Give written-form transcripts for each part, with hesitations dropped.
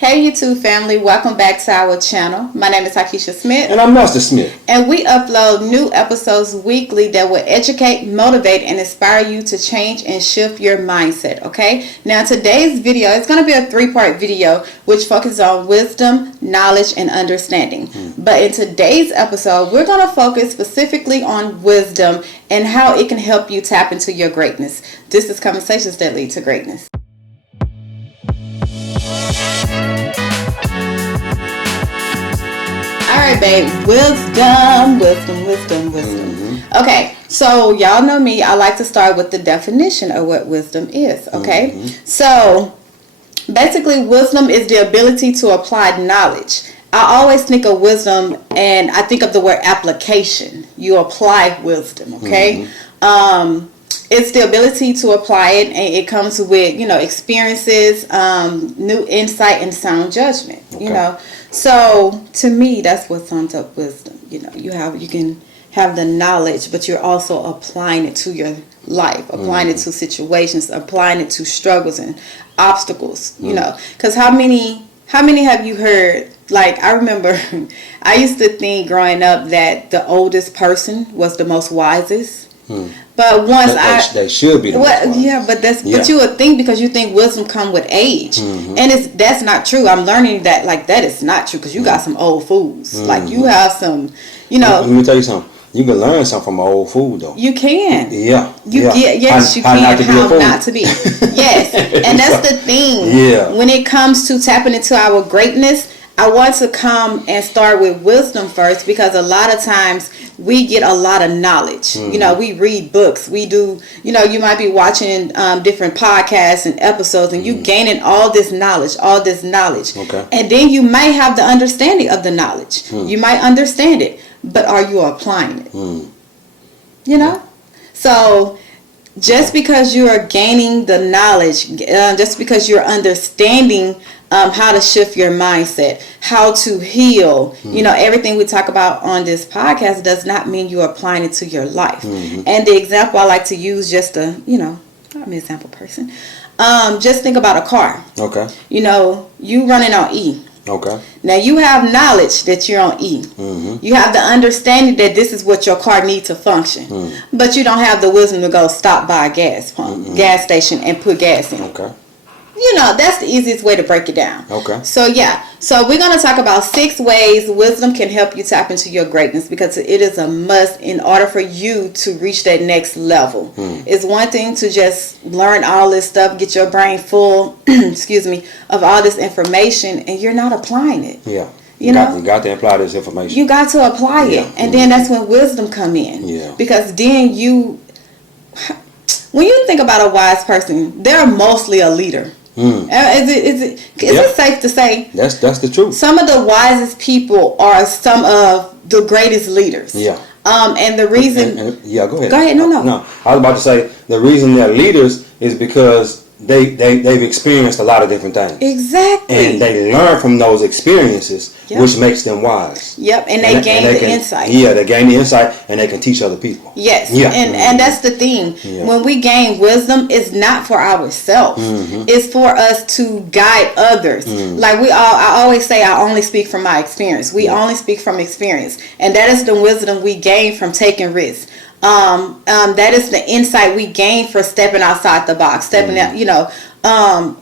Hey YouTube family, welcome back to our channel. My name is Takisha Smith. And I'm Master Smith. And we upload new episodes weekly that will educate, motivate, and inspire you to change and shift your mindset, okay? Now today's video is going to be a 3-part video which focuses on wisdom, knowledge, and understanding. But in today's episode, we're going to focus specifically on wisdom and how it can help you tap into your greatness. This is Conversations That Lead to Greatness. Alright, babe. Wisdom. Okay, so y'all know me. I like to start with the definition of what wisdom is, okay? So, basically, wisdom is the ability to apply knowledge. I always think of wisdom and I think of the word application. You apply wisdom, okay? It's the ability to apply it, and it comes with, experiences, new insight, and sound judgment, So, to me, that's what sums up wisdom. You can have the knowledge, but you're also applying it to your life, applying it to situations, applying it to struggles and obstacles, Because how many have you heard? Like, I remember I used to think growing up that the oldest person was the most wisest. But once they should be the most wise. Yeah, but you would think, because you think wisdom come with age, and that's not true. I'm learning that that is not true, because you got some old fools. Like, you have some, Let me tell you something. You can learn something from an old fool, though. You can. Yeah. Yes, you can. How not to be. Yes, and that's the thing. Yeah. When it comes to tapping into our greatness, I want to come and start with wisdom first, because a lot of times we get a lot of knowledge. We read books. We do, you might be watching different podcasts and episodes, and you gaining all this knowledge. Okay. And then you might have the understanding of the knowledge. You might understand it, but are you applying it? So just because you are gaining the knowledge, just because you're understanding how to shift your mindset, how to heal, everything we talk about on this podcast does not mean you're applying it to your life. And the example I like to use, just I'm an example person. Just think about a car. Okay. You running on E. Okay. Now you have knowledge that you're on E. You have the understanding that this is what your car needs to function. But you don't have the wisdom to go stop by a gas pump, gas station, and put gas in. Okay. That's the easiest way to break it down. Okay. So we're going to talk about 6 ways wisdom can help you tap into your greatness, because it is a must in order for you to reach that next level. It's one thing to just learn all this stuff, get your brain full, of all this information, and you're not applying it. Yeah. You got to apply this information. You got to apply it. And then that's when wisdom come in. Yeah. Because then when you think about a wise person, they're mostly a leader. Is it safe to say that's the truth? Some of the wisest people are some of the greatest leaders. Yeah. And the reason. Go ahead. Go ahead. No. I was about to say the reason they're leaders is because they've experienced a lot of different things. Exactly. And they learn from those experiences, which makes them wise. Yep. And they gain the insight. Yeah, they gain the insight, and they can teach other people. Yes. Yeah. And that's the thing. Yeah. When we gain wisdom, it's not for ourselves. It's for us to guide others. Like I always say, I only speak from my experience. We only speak from experience, and that is the wisdom we gain from taking risks. That is the insight we gain for stepping outside the box, stepping out,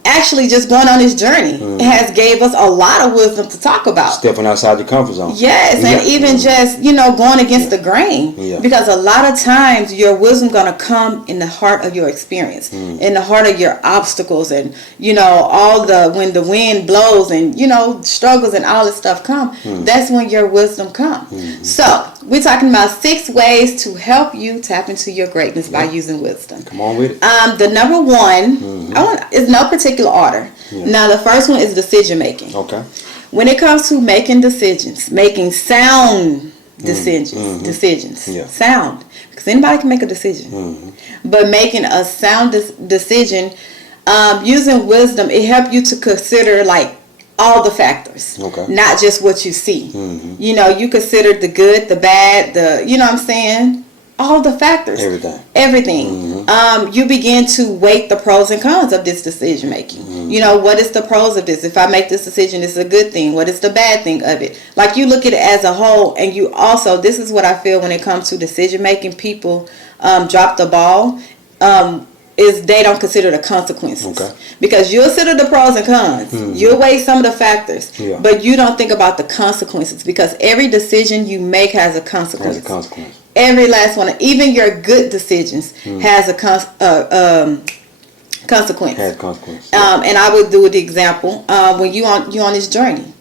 actually just going on this journey has gave us a lot of wisdom to talk about. Stepping outside your comfort zone. Yes, and even just, going against the grain. Yeah. Because a lot of times your wisdom going to come in the heart of your experience, in the heart of your obstacles, and, when the wind blows and, struggles and all this stuff come, that's when your wisdom comes. So, we're talking about 6 ways to help you tap into your greatness by using wisdom. Come on with it. The number one, is no particular order. Yeah. Now, the first one is decision making. Okay. When it comes to making decisions, making sound decisions, sound, because anybody can make a decision, but making a sound decision, using wisdom, it helps you to consider all the factors, not just what you see. You consider the good, the bad, you know what I'm saying? All the factors. Everything. You begin to weight the pros and cons of this decision making. You know, what is the pros of this? If I make this decision, it's a good thing. What is the bad thing of it? Like, you look at it as a whole, and you also, this is what I feel when it comes to decision making, people drop the ball. Is they don't consider the consequences. Because you'll consider the pros and cons. You'll weigh some of the factors. But you don't think about the consequences, because every decision you make has a consequence. Every last one. Even your good decisions has a consequence. And I would do the example when you on this journey.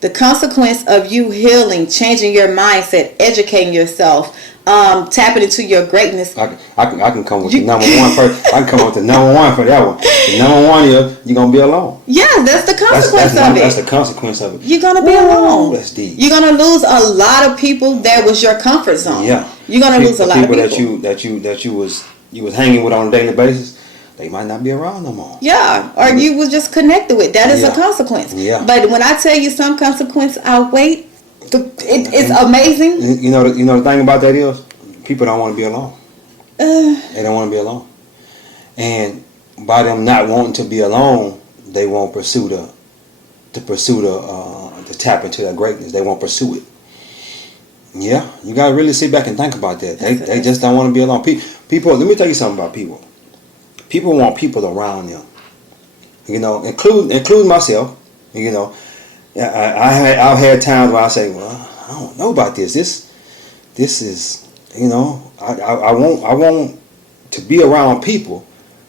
The consequence of you healing, changing your mindset, educating yourself, tapping into your greatness. I can come with the number one first. I can come with the number one for that one. The number one is you're gonna be alone. Yeah, that's the consequence of it. That's the consequence of it. You're gonna be alone. That's deep. You're gonna lose a lot of people that was your comfort zone. Yeah. You're gonna lose a lot of people that you was hanging with on a daily basis. They might not be around no more. Yeah, or you was just connected with. That is a consequence. Yeah. But when I tell you some consequence outweigh, it's amazing. You know the thing about that is, people don't want to be alone. They don't want to be alone, and by them not wanting to be alone, they won't pursue to tap into their greatness. They won't pursue it. Yeah, you gotta really sit back and think about that. They just don't want to be alone. People, let me tell you something about people. People want people around them, you know, including myself. You know, I've had times where I say, well, I don't know about this. This is, you know, I want to be around people,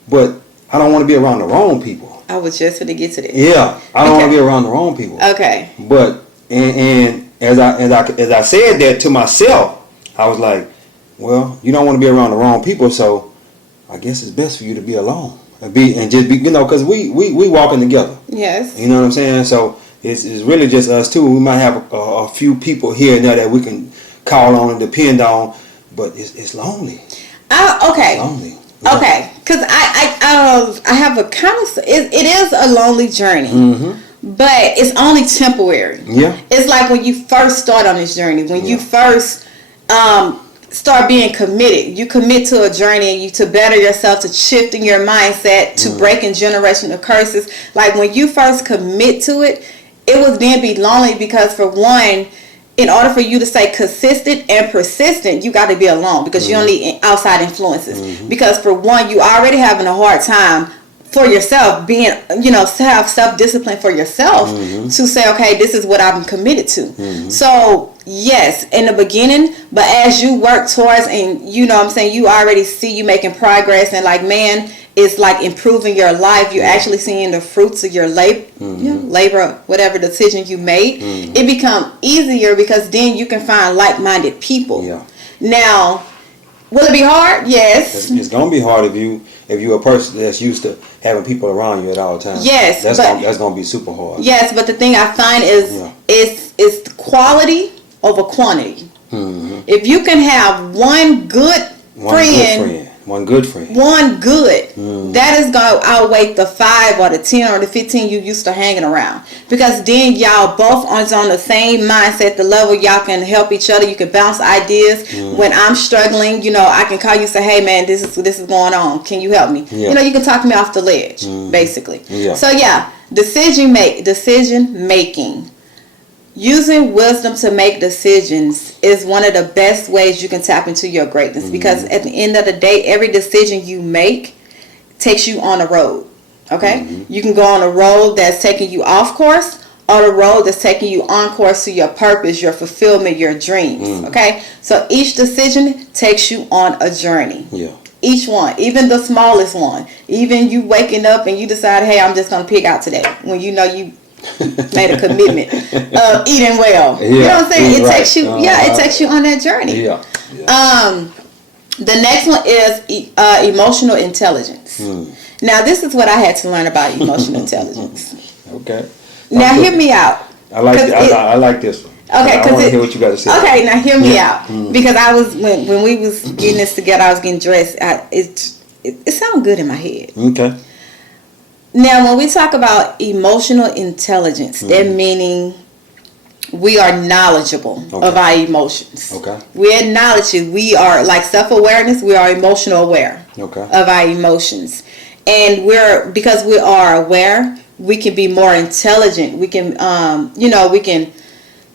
but I don't want to be around the wrong people. I was just going to get to this. Yeah, I don't want to be around the wrong people. Okay. But and as I said that to myself, I was like, well, you don't want to be around the wrong people, so I guess it's best for you to be alone and just be, you know, because we walking together. Yes. You know what I'm saying? So it's really just us two. We might have a few people here and there that we can call on and depend on, but it's lonely. Okay. It's lonely. Yeah. Okay. Because I have a kind of it is a lonely journey. But it's only temporary. Yeah. It's like when you first start on this journey, when you first start being committed. You commit to a journey and to better yourself, to shifting your mindset, to breaking generational curses. Like when you first commit to it, it would then be lonely because, for one, in order for you to stay consistent and persistent, you got to be alone because you don't need outside influences. Because for one, you already having a hard time for yourself, being, you know, to have self-discipline for yourself to say, okay, this is what I'm committed to. So yes, in the beginning, but as you work towards, and you know what I'm saying, you already see you making progress, and like, man, it's like improving your life. You're actually seeing the fruits of your labor, whatever decision you made. It become easier because then you can find like-minded people. Now, will it be hard? Yes. It's gonna be hard if you're a person that's used to having people around you at all times. Yes, that's gonna be super hard. Yes, but the thing I find is it's quality over quantity. If you can have one good friend, that is going to outweigh the 5 or the 10 or the 15 you used to hanging around, because then y'all both on the same mindset, the level y'all can help each other. You can bounce ideas. When I'm struggling, you know, I can call you and say, hey man, this is going on, can you help me? You know, you can talk me off the ledge, basically. So yeah, decision making, using wisdom to make decisions is one of the best ways you can tap into your greatness, because at the end of the day, every decision you make takes you on a road. Okay? You can go on a road that's taking you off course, or the road that's taking you on course to your purpose, your fulfillment, your dreams. Okay? So each decision takes you on a journey. Each one, even the smallest one, even you waking up and you decide, hey, I'm just going to pig out today, when you know you made a commitment of eating well. You know what I'm saying? It takes you, it takes you on that journey. The next one is emotional intelligence. Now, this is what I had to learn about emotional intelligence. Okay. Now, hear me out. I like this one. Okay, I want to hear what you got to say. Okay, now hear me out, because I was when we was getting this together, I was getting dressed. It sounded good in my head. Okay. Now, when we talk about emotional intelligence, that meaning we are knowledgeable of our emotions. Okay. We acknowledge it. We are, like self-awareness, we are emotional aware of our emotions. And because we are aware, we can be more intelligent. We can, we can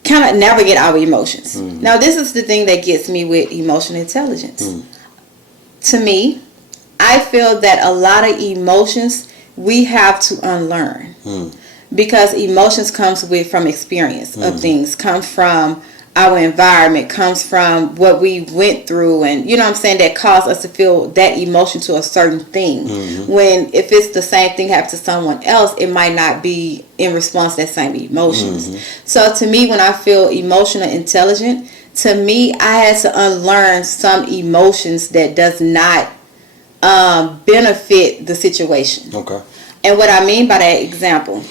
kind of navigate our emotions. Mm-hmm. Now, this is the thing that gets me with emotional intelligence. To me, I feel that a lot of emotions we have to unlearn. Because emotions comes from experience of things, come from our environment, comes from what we went through, and you know what I'm saying, that caused us to feel that emotion to a certain thing. When if it's the same thing happened to someone else, it might not be in response to that same emotions. So to me, when I feel emotional intelligent, to me, I had to unlearn some emotions that does not benefit the situation. Okay. And what I mean by that example,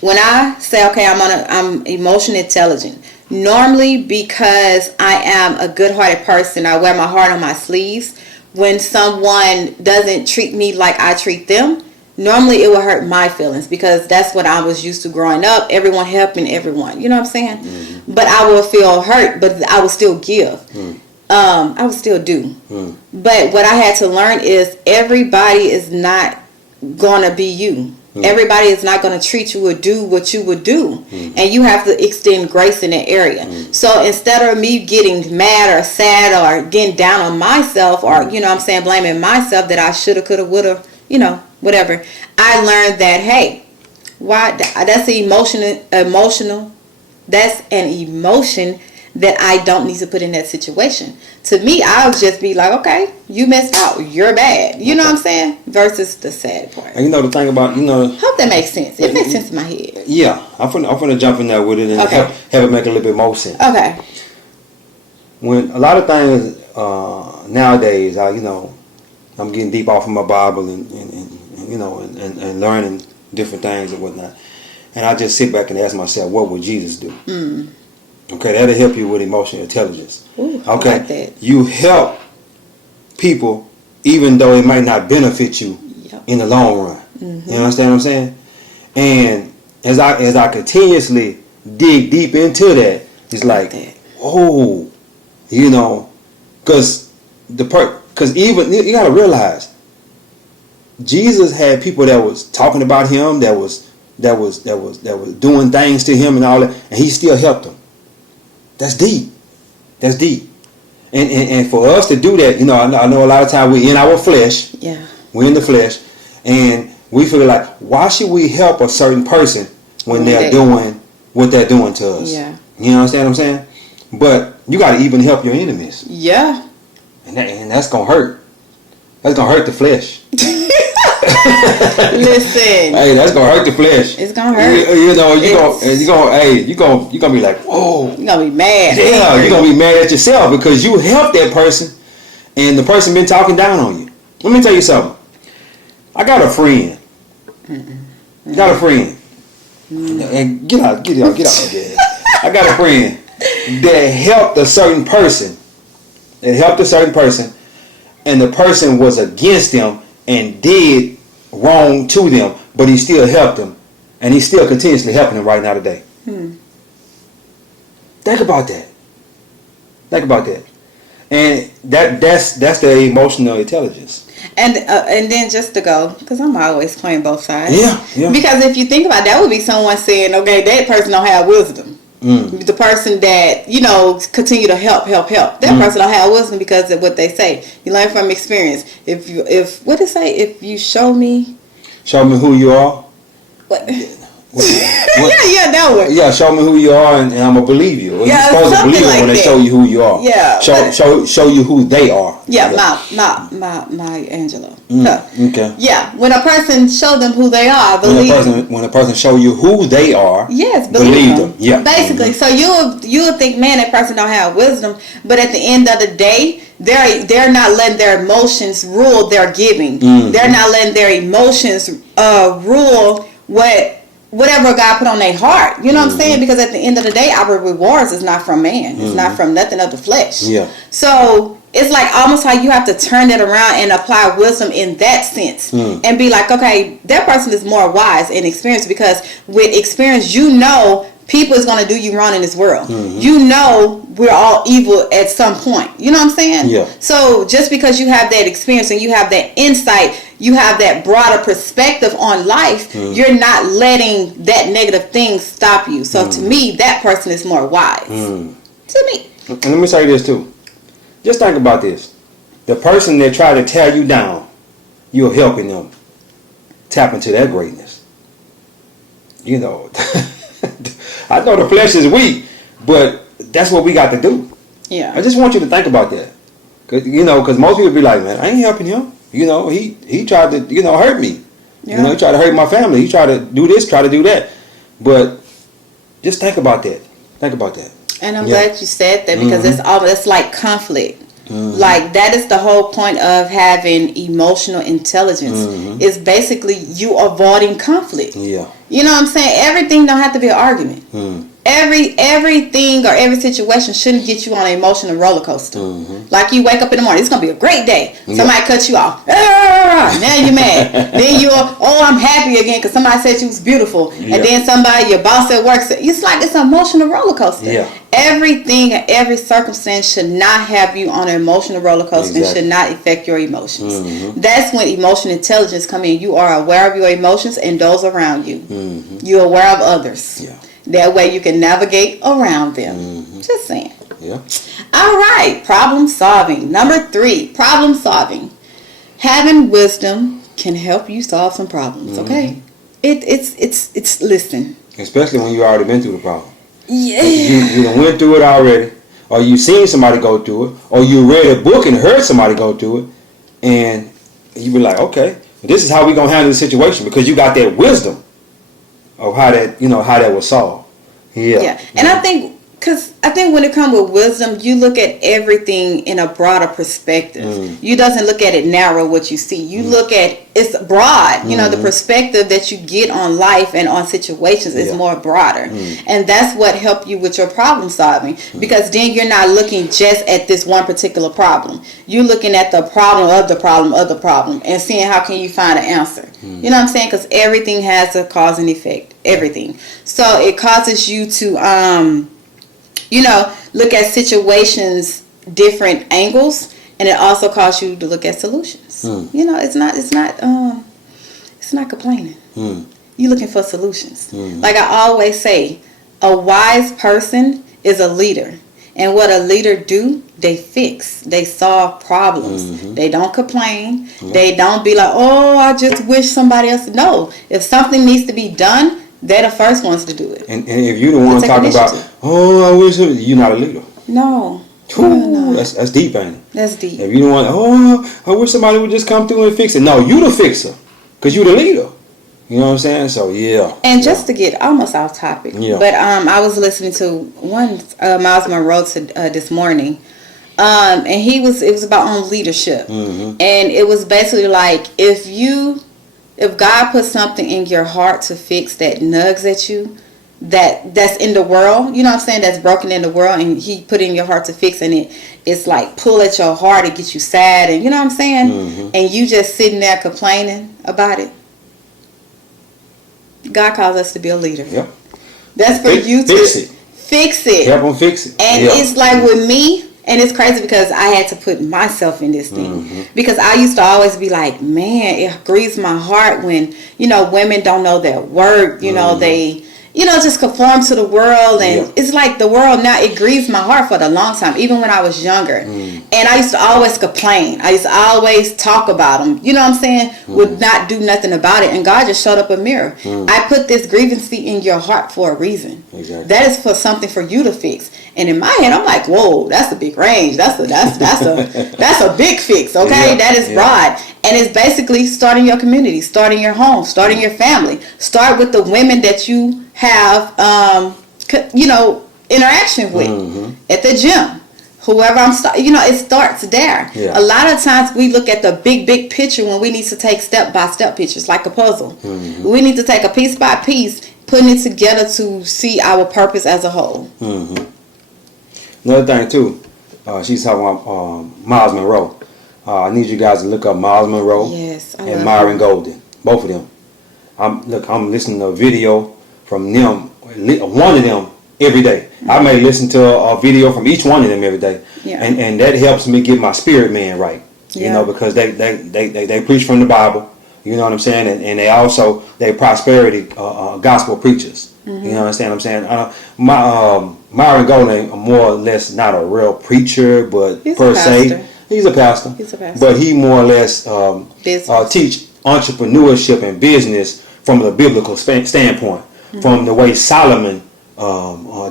when I say, okay, I'm emotionally intelligent, normally because I am a good-hearted person, I wear my heart on my sleeves. When someone doesn't treat me like I treat them, normally it will hurt my feelings because that's what I was used to growing up. Everyone helping everyone, you know what I'm saying? But I will feel hurt, but I will still give. I will still do. But what I had to learn is everybody is not gonna be you. Everybody is not going to treat you or do what you would do. And you have to extend grace in that area. So instead of me getting mad or sad or getting down on myself or, you know what I'm saying, blaming myself that I shoulda, coulda, woulda, you know, whatever, I learned that, hey, that's emotional. That's an emotion that I don't need to put in that situation. To me, I'll just be like, okay, you messed out. You're bad. You know what I'm saying? Versus the sad part. And you know the thing about, hope that makes sense. It makes sense in my head. Yeah. I'm finna jump in there with it and have it make a little bit more sense. Okay. When a lot of things nowadays, I'm getting deep off of my Bible and learning different things and whatnot. And I just sit back and ask myself, what would Jesus do? Okay, that'll help you with emotional intelligence. Ooh, okay, I like that. You help people even though it might not benefit you in the long run. You understand what I'm saying? And as I continuously dig deep into that, it's like, because even you gotta realize, Jesus had people that was talking about him, that was doing things to him and all that, and he still helped them. That's deep. That's deep. And for us to do that, I know a lot of times we're in our flesh. Yeah. We're in the flesh. And we feel like, why should we help a certain person when they're doing what they're doing to us? Yeah. You understand what I'm saying? But you got to even help your enemies. Yeah. And that's going to hurt. That's going to hurt the flesh. Listen. Hey, that's gonna hurt the flesh. It's gonna hurt. You're gonna be like, whoa. You're gonna be mad. Yeah, you're gonna be mad at yourself because you helped that person, and the person been talking down on you. Let me tell you something. I got a friend. Got a friend. And get out again. I got a friend that helped a certain person. And the person was against them and did wrong to them, but he still helped them, and he's still continuously helping them right now today. Think about that. And that's the emotional intelligence. And then just to go, because I'm always playing both sides. Yeah. Because if you think about it, that would be someone saying, okay, that person don't have wisdom. The person that continue to help that person don't have wisdom because of what they say. You learn from experience. If what it say, if you show me who you are, what? That one. Yeah, show me who you are, and I'm gonna believe you. You're supposed to believe like when they show you who you are. Yeah, show you who they are. Yeah, my Angela. Okay. Yeah, when a person show them who they are, believe. When a person show you who they are, yes, believe them. Yeah, basically. So you'll think, man, that person don't have wisdom, but at the end of the day, they're not letting their emotions rule their giving. They're not letting their emotions rule whatever God put on their heart. You know what I'm saying? Because at the end of the day, our rewards is not from man. It's not from nothing of the flesh. Yeah. So it's like almost how you have to turn it around and apply wisdom in that sense. And be like, okay, that person is more wise and experienced, because with experience, people is going to do you wrong in this world. Mm-hmm. You know we're all evil at some point. You know what I'm saying? Yeah. So just because you have that experience and you have that insight, you have that broader perspective on life, Mm. you're not letting that negative thing stop you. So to me, that person is more wise. To me. And let me say this too. Just think about this. The person that tried to tear you down, you're helping them tap into their greatness. You know, I know the flesh is weak, but that's what we got to do. Yeah. I just want you to think about that. Because most people be like, man, I ain't helping him. You know, he tried to, hurt me. Yeah. You know, he tried to hurt my family. He tried to do this, try to do that. But just think about that. Think about that. And I'm glad you said that, because it's like conflict. Like that is the whole point of having emotional intelligence. Is basically you avoiding conflict. Yeah. You know what I'm saying? Everything don't have to be an argument. Everything or every situation shouldn't get you on an emotional roller coaster. Like you wake up in the morning, it's gonna be a great day. Somebody cut you off. Now you're mad. Then you're, I'm happy again because somebody said you was beautiful. And then somebody, your boss at work said, it's like it's an emotional roller coaster. Yeah. Everything and every circumstance should not have you on an emotional roller coaster and should not affect your emotions. That's when emotional intelligence come in. You are aware of your emotions and those around you. You're aware of others. Yeah. That way you can navigate around them. Just saying. Yeah. All right. Problem solving. Number 3, problem solving. Having wisdom can help you solve some problems. Okay. It's listen. Especially when you already been through the problem. Yeah. You done went through it already, or you seen somebody go through it, or you read a book and heard somebody go through it, and you be like, okay, this is how we gonna handle the situation, because you got that wisdom of how that was solved. Yeah. And I think when it comes with wisdom, you look at everything in a broader perspective. You doesn't look at it narrow what you see. You look at it's broad. You know, the perspective that you get on life and on situations is more broader. And that's what helps you with your problem solving, because then you're not looking just at this one particular problem. You're looking at the problem of the problem of the problem and seeing how can you find an answer. You know what I'm saying? Because everything has a cause and effect. Everything. So it causes you to look at situations different angles, and it also causes you to look at solutions. You know, it's not complaining. You're looking for solutions. Like I always say, a wise person is a leader, and what a leader do, they fix, they solve problems. They don't complain. They don't be like, oh, I just wish somebody else. No, if something needs to be done, they're the first ones to do it. And if you the one talking about, I wish you're not a leader. No. No. That's deep, ain't it? That's deep. If you the one, I wish somebody would just come through and fix it. No, you the fixer, because you the leader. You know what I'm saying? So yeah. And just to get almost off topic, but I was listening to one Miles Monroe this morning, and it was about on leadership, and it was basically like if God put something in your heart to fix that nugs at you, that's in the world, you know what I'm saying, that's broken in the world, and he put in your heart to fix, and it's like pull at your heart, it gets you sad, and you know what I'm saying, and you just sitting there complaining about it. God calls us to be a leader. Yep. That's for you to fix it. Help them fix it. And it's like with me, and it's crazy because I had to put myself in this thing. Because I used to always be like, man, it grieves my heart when, women don't know their worth. They, just conform to the world. And it's like the world now, it grieves my heart for the long time, even when I was younger. And I used to always complain. I used to always talk about them. You know what I'm saying? Would not do nothing about it. And God just showed up a mirror. I put this grievance in your heart for a reason. Exactly. That is for something for you to fix. And in my head, I'm like, whoa, that's a big range. That's a big fix. Okay, that is broad. And it's basically starting your community, starting your home, starting your family. Start with the women that you have, interaction with at the gym. Whoever it starts there. Yeah. A lot of times we look at the big picture when we need to take step-by-step pictures, like a puzzle. We need to take a piece by piece, putting it together to see our purpose as a whole. Another thing too, she's talking about Miles Monroe. I need you guys to look up Miles Monroe and Myron Golden, both of them. I'm listening to a video from them one of them every day. I may listen to a video from each one of them every day, and that helps me get my spirit man right. You know, because they preach from the Bible. You know what I'm saying, and they also prosperity gospel preachers. You know what I'm saying? Myron Golden, more or less not a real preacher, but per se, he's a pastor. But he more or less teach entrepreneurship and business from a biblical standpoint, from the way Solomon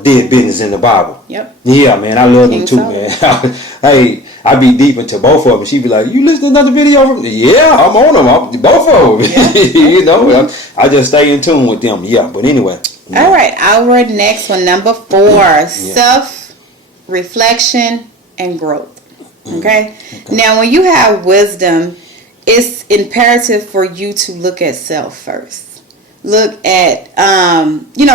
did business in the Bible. Yep. Yeah, man, I love him too, Solomon. man. Hey, I be deep into both of them. She'd be like, "You listen to another video from?" Yeah, I'm on them. Both of them. Yeah. You know, I just stay in tune with them. Yeah, but anyway. All right, our next one, number 4, self-reflection and growth. Okay? Now, when you have wisdom, it's imperative for you to look at self first. Look at,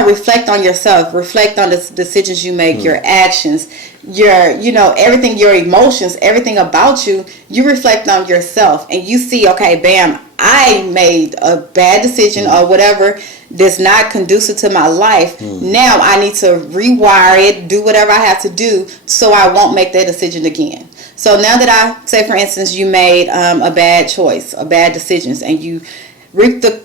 reflect on yourself. Reflect on the decisions you make, your actions, your, everything, your emotions, everything about you. You reflect on yourself and you see, okay, bam, I made a bad decision or whatever that's not conducive to my life. Now I need to rewire it, do whatever I have to do so I won't make that decision again. So now that I, say for instance, you made a bad choice, a bad decisions, and you reap the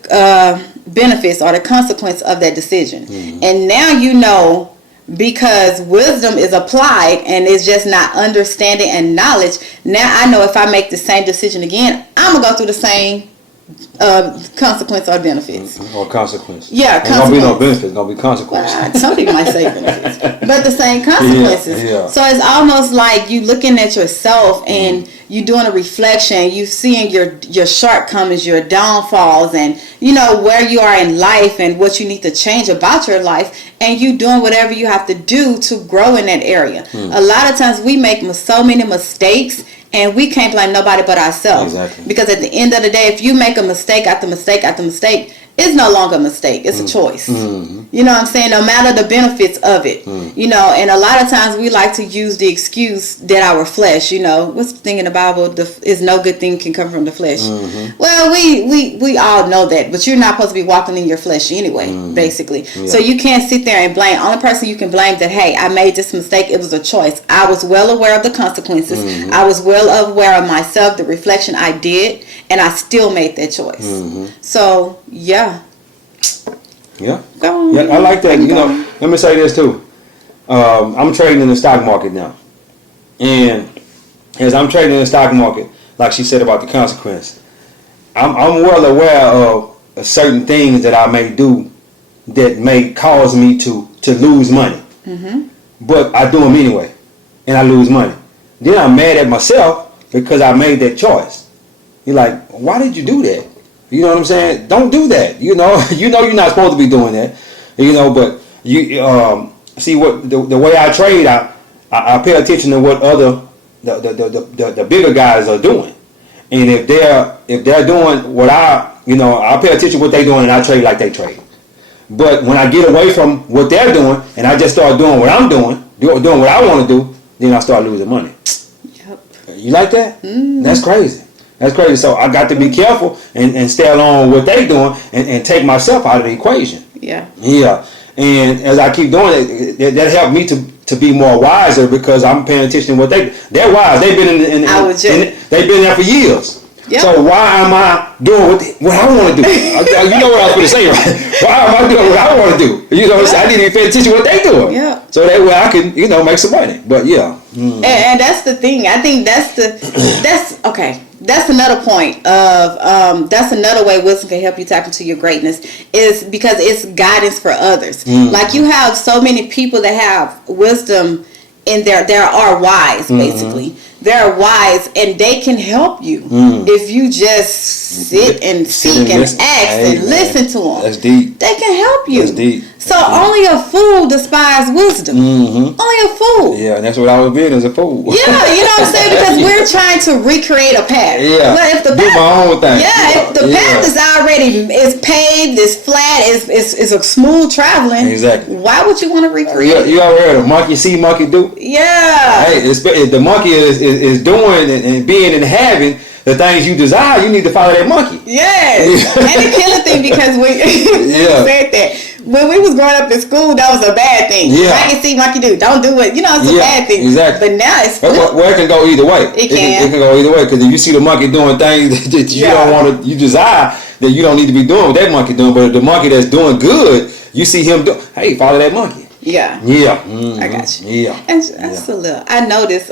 benefits or the consequence of that decision. And now you know, because wisdom is applied and it's just not understanding and knowledge, now I know if I make the same decision again, I'm going to go through the same consequence or benefits. Or consequence. Yeah, consequence. Ain't gonna be no benefits, it's gonna be consequences. Some people might say benefits, but the same consequences. Yeah. So it's almost like you looking at yourself and you doing a reflection, you seeing your shortcomings, your downfalls, and where you are in life and what you need to change about your life, and you doing whatever you have to do to grow in that area. A lot of times we make so many mistakes, and we can't blame nobody but ourselves. Exactly. Because at the end of the day, if you make a mistake after mistake after mistake, it's no longer a mistake. It's a choice. You know what I'm saying? No matter the benefits of it. And a lot of times we like to use the excuse that our flesh, what's the thing in the Bible? Is no good thing can come from the flesh. Well, we all know that, but you're not supposed to be walking in your flesh anyway, basically. Yeah. So you can't sit there and blame. Only person you can blame that, hey, I made this mistake. It was a choice. I was well aware of the consequences. I was well aware of myself, the reflection I did, and I still made that choice. So, yeah. Yeah, I like that. Let me say this too. I'm trading in the stock market now, and as I'm trading in the stock market, like she said about the consequence, I'm well aware of certain things that I may do that may cause me to lose money. But I do them anyway, and I lose money. Then I'm mad at myself because I made that choice. You're like, why did you do that? You know what I'm saying? Don't do that. You're not supposed to be doing that. But you see what the way I trade, I pay attention to what other the bigger guys are doing, and if they're doing what I pay attention to what they're doing and I trade like they trade. But when I get away from what they're doing and I just start doing what I'm doing what I want to do, then I start losing money. Yep. You like that? That's crazy. That's crazy. So I got to be careful and stay along with what they doing and take myself out of the equation. Yeah. Yeah. And as I keep doing it, that helped me to be more wiser because I'm paying attention to what they're wise. They've been they've been there for years. Yep. So why am I doing what I want to do? You know what I was going to say, right? Why am I doing what I want to do? I need to pay attention to what they doing. Yeah. So that way I can, make some money. But yeah. And that's the thing. I think that's okay. That's another point of that's another way wisdom can help you tap into your greatness is because it's guidance for others. Like you have so many people that have wisdom in there are wise basically. They're wise and they can help you if you just sit and seek and ask and listen to them. That's deep. They can help you. That's deep. So only a fool despises wisdom. Only a fool. Yeah, and that's what I was being as a fool. Yeah, you know what I'm saying? Because we're trying to recreate a path. Yeah. But if the do path, my own thing. Yeah, if the path is already paved, is flat, is a smooth traveling. Exactly. Why would you want to recreate? You ever heard of monkey see, monkey do? Yeah. Hey, the monkey is doing and being and having the things you desire. You need to follow that monkey. Yes. And the killer thing because we said that. when we was growing up in school, that was a bad thing. Yeah. Monkey see, monkey do. Don't do it. You know, it's a bad thing. Exactly. But now it's well, it can go either way. It can go either way, because if you see the monkey doing things that you don't want to, you desire, that you don't need to be doing what that monkey doing. But if the monkey that's doing good, you see him do, hey, follow that monkey. Yeah. Yeah. Mm-hmm. I got you. Yeah. And that's a little. I noticed.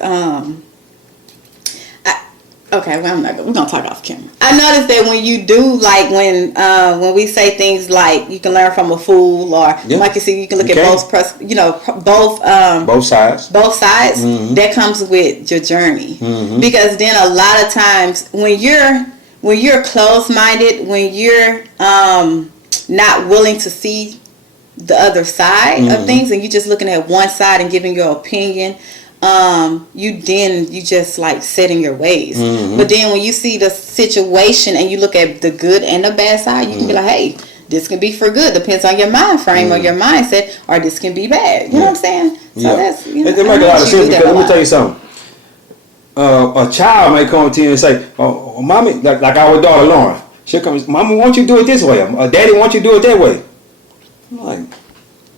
Okay, well, we're gonna talk off camera. I noticed that when you do, like when we say things like you can learn from a fool, or like you see, you can look at both sides. Both sides. Mm-hmm. That comes with your journey, mm-hmm. because then a lot of times when you're closed-minded, when you're not willing to see the other side mm-hmm. of things, and you're just looking at one side and giving your opinion. You just like set in your ways. Mm-hmm. But then when you see the situation and you look at the good and the bad side, you can be like, hey, this can be for good. Depends on your mind frame or your mindset, or this can be bad. You know what I'm saying? So that's, it makes a lot of sense, because let me tell you something. A child may come to you and say, oh mommy, like our daughter Lauren, she'll come, Mama, won't you do it this way? Daddy, won't you do it that way? I'm like,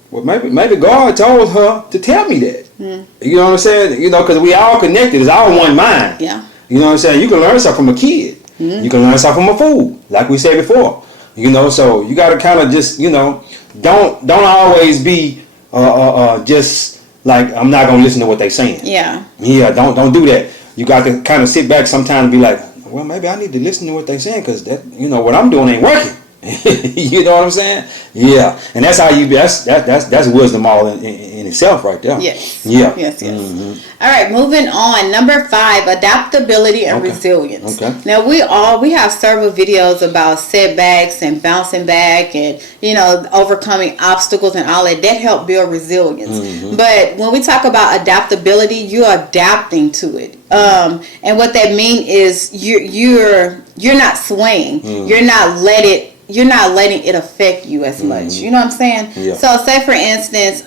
well, maybe God told her to tell me that. Mm. You know what I'm saying? You know, because we all connected. It's all one mind. Yeah. You know what I'm saying? You can learn something from a kid. Mm. You can learn something from a fool, like we said before. You know, so you got to kind of just, you know, don't always be just like, I'm not gonna listen to what they're saying. Yeah. Yeah. Don't do that. You got to kind of sit back sometimes and be like, well, maybe I need to listen to what they're saying, because that, you know, what I'm doing ain't working. You know what I'm saying? Yeah, and that's how you. That's wisdom all in itself, right there. Yes. Yeah. Yes. Mm-hmm. All right, moving on. Number 5, adaptability and resilience. Okay. Now we have several videos about setbacks and bouncing back, and you know, overcoming obstacles and all that. That help build resilience. Mm-hmm. But when we talk about adaptability, you're adapting to it. And what that means is you're not swaying. Mm. You're not letting it affect you as much. Mm-hmm. You know what I'm saying? Yeah. So say for instance,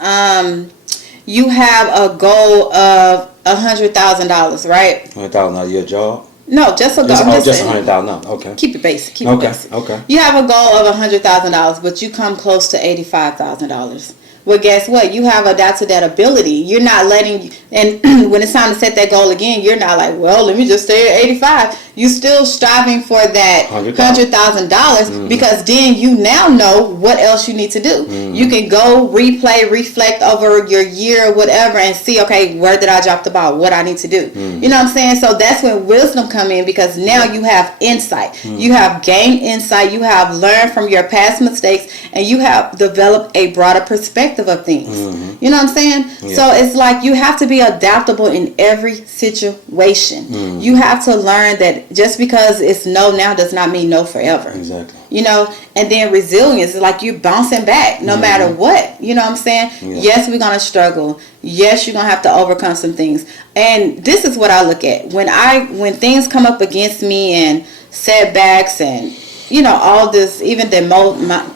you have a goal of $100,000, right? $100,000 your job? No, just a goal. Just $100,000. Okay. Keep it basic. Keep it basic. Okay. You have a goal of $100,000, but you come close to $85,000. Well, guess what? You have adapted that ability. You're not letting, and when it's time to set that goal again, you're not like, well, let me just stay at 85. You're still striving for that $100,000 mm-hmm. because then you now know what else you need to do. Mm-hmm. You can go replay, reflect over your year or whatever and see, okay, where did I drop the ball? What I need to do. Mm-hmm. You know what I'm saying? So that's when wisdom come in, because now you have insight. Mm-hmm. You have gained insight. You have learned from your past mistakes, and you have developed a broader perspective of things. Mm-hmm. You know what I'm saying? Yeah. So it's like you have to be adaptable in every situation. Mm-hmm. You have to learn that just because it's no now does not mean no forever. Exactly. You know, and then resilience is like you're bouncing back no mm-hmm. matter what. You know what I'm saying? Yeah. Yes, we're gonna struggle. Yes, you're gonna have to overcome some things. And this is what I look at when things come up against me and setbacks and you know, all this, even the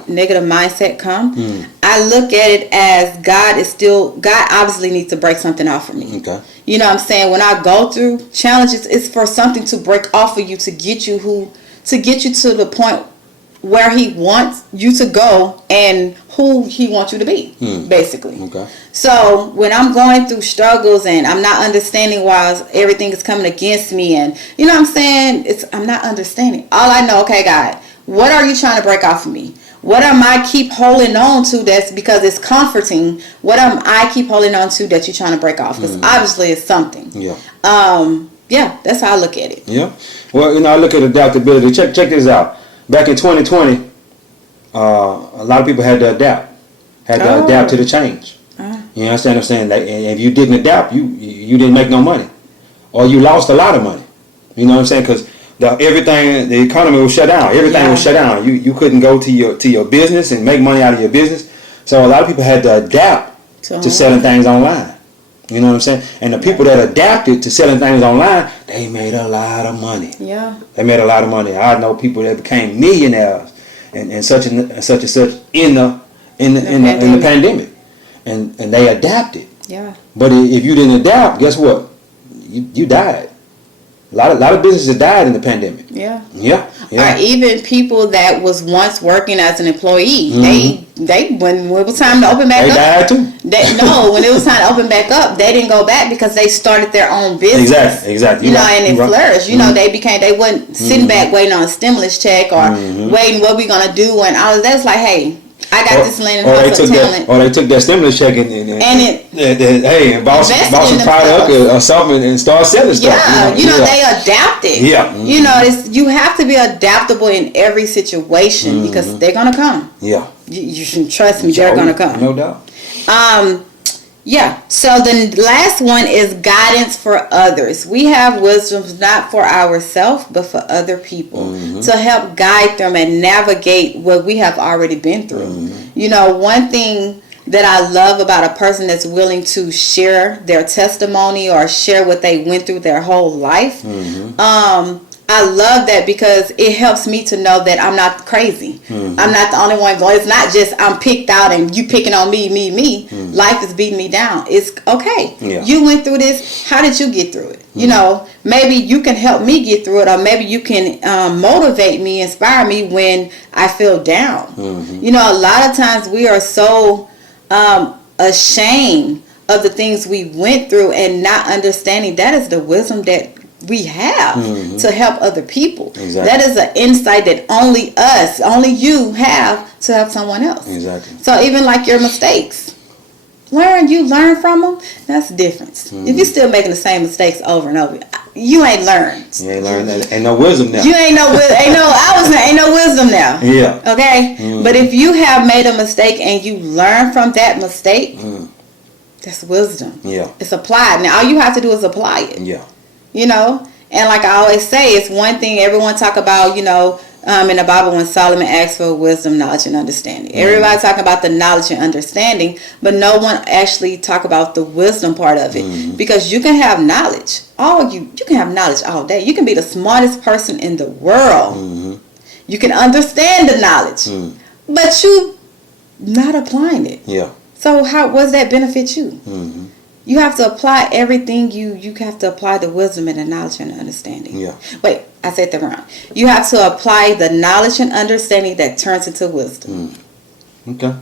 negative mindset come, I look at it as God obviously needs to break something off of me. Okay. You know what I'm saying? When I go through challenges, it's for something to break off of you to get you to the point where He wants you to go and who He wants you to be, basically. Okay. So when I'm going through struggles and I'm not understanding why everything is coming against me, and you know what I'm saying, I'm not understanding. All I know, okay, God, what are you trying to break off of me? What am I keep holding on to that's because it's comforting? What am I keep holding on to that you're trying to break off? Because obviously it's something. Yeah. Yeah, that's how I look at it. Yeah. Well, you know, I look at adaptability. Check this out. Back in 2020, a lot of people had to adapt. Adapt to the change. You understand what I'm saying? Like, and if you didn't adapt, you didn't make no money, or you lost a lot of money. You know what I'm saying? Because the economy was shut down. Everything was shut down. You couldn't go to your business and make money out of your business. So a lot of people had to adapt to selling things online. You know what I'm saying? And the people that adapted to selling things online, they made a lot of money. Yeah. They made a lot of money. I know people that became millionaires and such in the pandemic. And they adapted. Yeah. But if you didn't adapt, guess what? You died. A lot of businesses died in the pandemic. Yeah. Yeah. Or even people that was once working as an employee, when it was time to open back they up, died too. when it was time to open back up, they didn't go back because they started their own business. Exactly. You know, and it flourished. You know, they wasn't sitting back waiting on a stimulus check or waiting what we gonna do and all of that. It's like, hey, I got this land and house of talent. Or they took that stimulus check and bought some product or something and start selling stuff. Yeah, they adapted. Yeah. You know, you have to be adaptable in every situation because they're gonna come. Yeah. You should trust me, they're gonna come. No doubt. Yeah. So the last one is guidance for others. We have wisdoms not for ourselves, but for other people to help guide them and navigate what we have already been through. You know, one thing that I love about a person that's willing to share their testimony or share what they went through their whole life. I love that because it helps me to know that I'm not crazy. I'm not the only one going. It's not just I'm picked out and you picking on me. Life is beating me down. It's okay. Yeah. You went through this. How did you get through it? You know, maybe you can help me get through it, or maybe you can motivate me, inspire me when I feel down. You know, a lot of times we are so ashamed of the things we went through and not understanding that is the wisdom that we have to help other people. Exactly. That is an insight that only you have to help someone else. Exactly. So even like your mistakes, you learn from them. That's the difference. If you're still making the same mistakes over and over, you ain't learned. You ain't learned. Ain't no wisdom now. You ain't no wisdom now. Yeah. Okay. But if you have made a mistake and you learn from that mistake, that's wisdom. Yeah. It's applied. Now all you have to do is apply it. Yeah. You know, and like I always say, it's one thing everyone talk about, you know, in the Bible when Solomon asked for wisdom, knowledge, and understanding. Everybody talking about the knowledge and understanding, but no one actually talk about the wisdom part of it. Because you can have knowledge. You can have knowledge all day. You can be the smartest person in the world. You can understand the knowledge, but you not applying it. Yeah. So how does that benefit you? You have to apply everything. You have to apply the wisdom and the knowledge and the understanding. Yeah. Wait, I said that wrong. You have to apply the knowledge and understanding that turns into wisdom. Okay.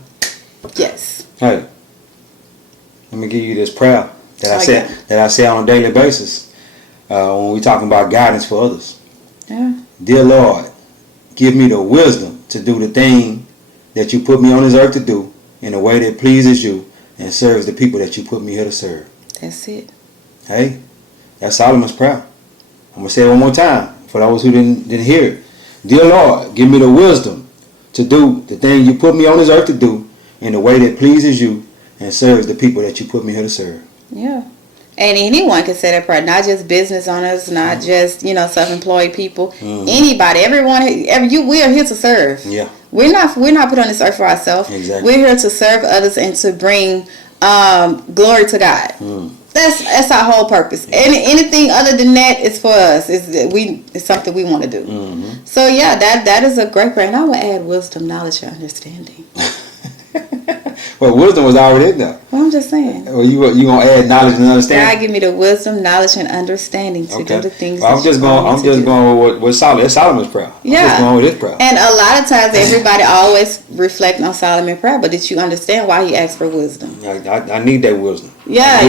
Yes. Hey, let me give you this prayer that I say on a daily basis when we talking about guidance for others. Yeah. Dear Lord, give me the wisdom to do the thing that you put me on this earth to do in a way that pleases you and serves the people that you put me here to serve. That's it. Hey, that's Solomon's prayer. I'm going to say it one more time for those who didn't hear it. Dear Lord, give me the wisdom to do the thing you put me on this earth to do in a way that pleases you and serves the people that you put me here to serve. Yeah. And anyone can say that prayer, not just business owners, not just, self-employed people. Anybody, everyone, we are here to serve. Yeah. We're not put on this earth for ourselves. Exactly. We're here to serve others and to bring glory to God. That's our whole purpose. Yeah. And anything other than that is for us. It's something we want to do. So yeah, that is a great prayer. And I would add wisdom, knowledge, and understanding. Well, wisdom was already in there. Well, I'm just saying. Well, you gonna add knowledge and understanding? God give me the wisdom, knowledge, and understanding to do the things. Well, I'm just going with Solomon's prayer. Yeah. I'm just going with his prayer. And a lot of times, everybody always reflect on Solomon's prayer, but did you understand why he asked for wisdom? I need that wisdom. Yeah,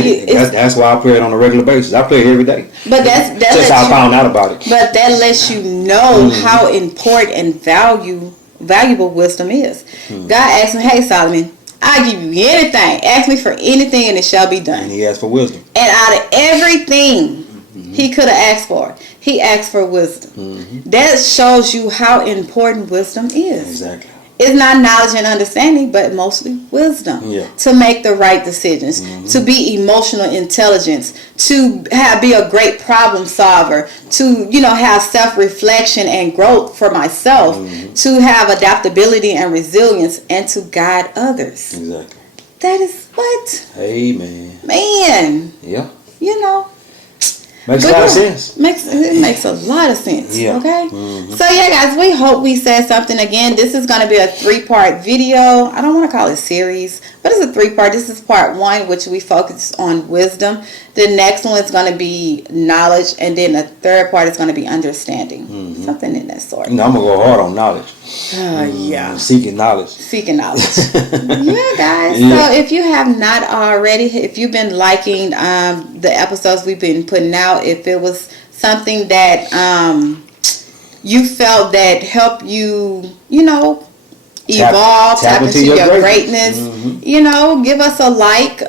that's why I pray it on a regular basis. I pray it every day. But that's just how I found out about it. But that lets you know how important and valuable wisdom is. God asked me, "Hey Solomon, I'll give you anything. Ask me for anything and it shall be done." And he asked for wisdom. And out of everything he could have asked for, he asked for wisdom. That shows you how important wisdom is. Exactly. It's not knowledge and understanding, but mostly wisdom. Yeah. To make the right decisions, to be emotional intelligence, to be a great problem solver, to have self-reflection and growth for myself, to have adaptability and resilience, and to guide others. Exactly. That is what? Amen. Man. Yeah. Makes a lot of sense. It makes a lot of sense. Yeah. Okay. So yeah, guys, we hope we said something. Again, this is going to be a 3-part video. I don't want to call it series, but it's a 3-part. This is part 1, which we focus on wisdom. The next one is going to be knowledge, and then the 3rd part is going to be understanding. Something in that sort. I'm gonna go hard on knowledge. Yeah. Seeking knowledge. Seeking knowledge. Yeah, guys. Yeah. So if you have not already, if you've been liking the episodes we've been putting out, if it was something that you felt that helped you, evolve, tap into your greatness, give us a like,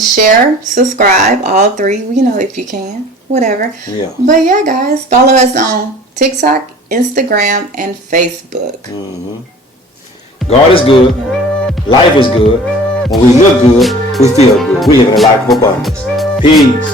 share, subscribe, all 3, if you can, whatever. Yeah. But yeah, guys, follow us on TikTok, Instagram, and Facebook. God is good. Life is good. When we look good, we feel good. We live in a life of abundance. Peace.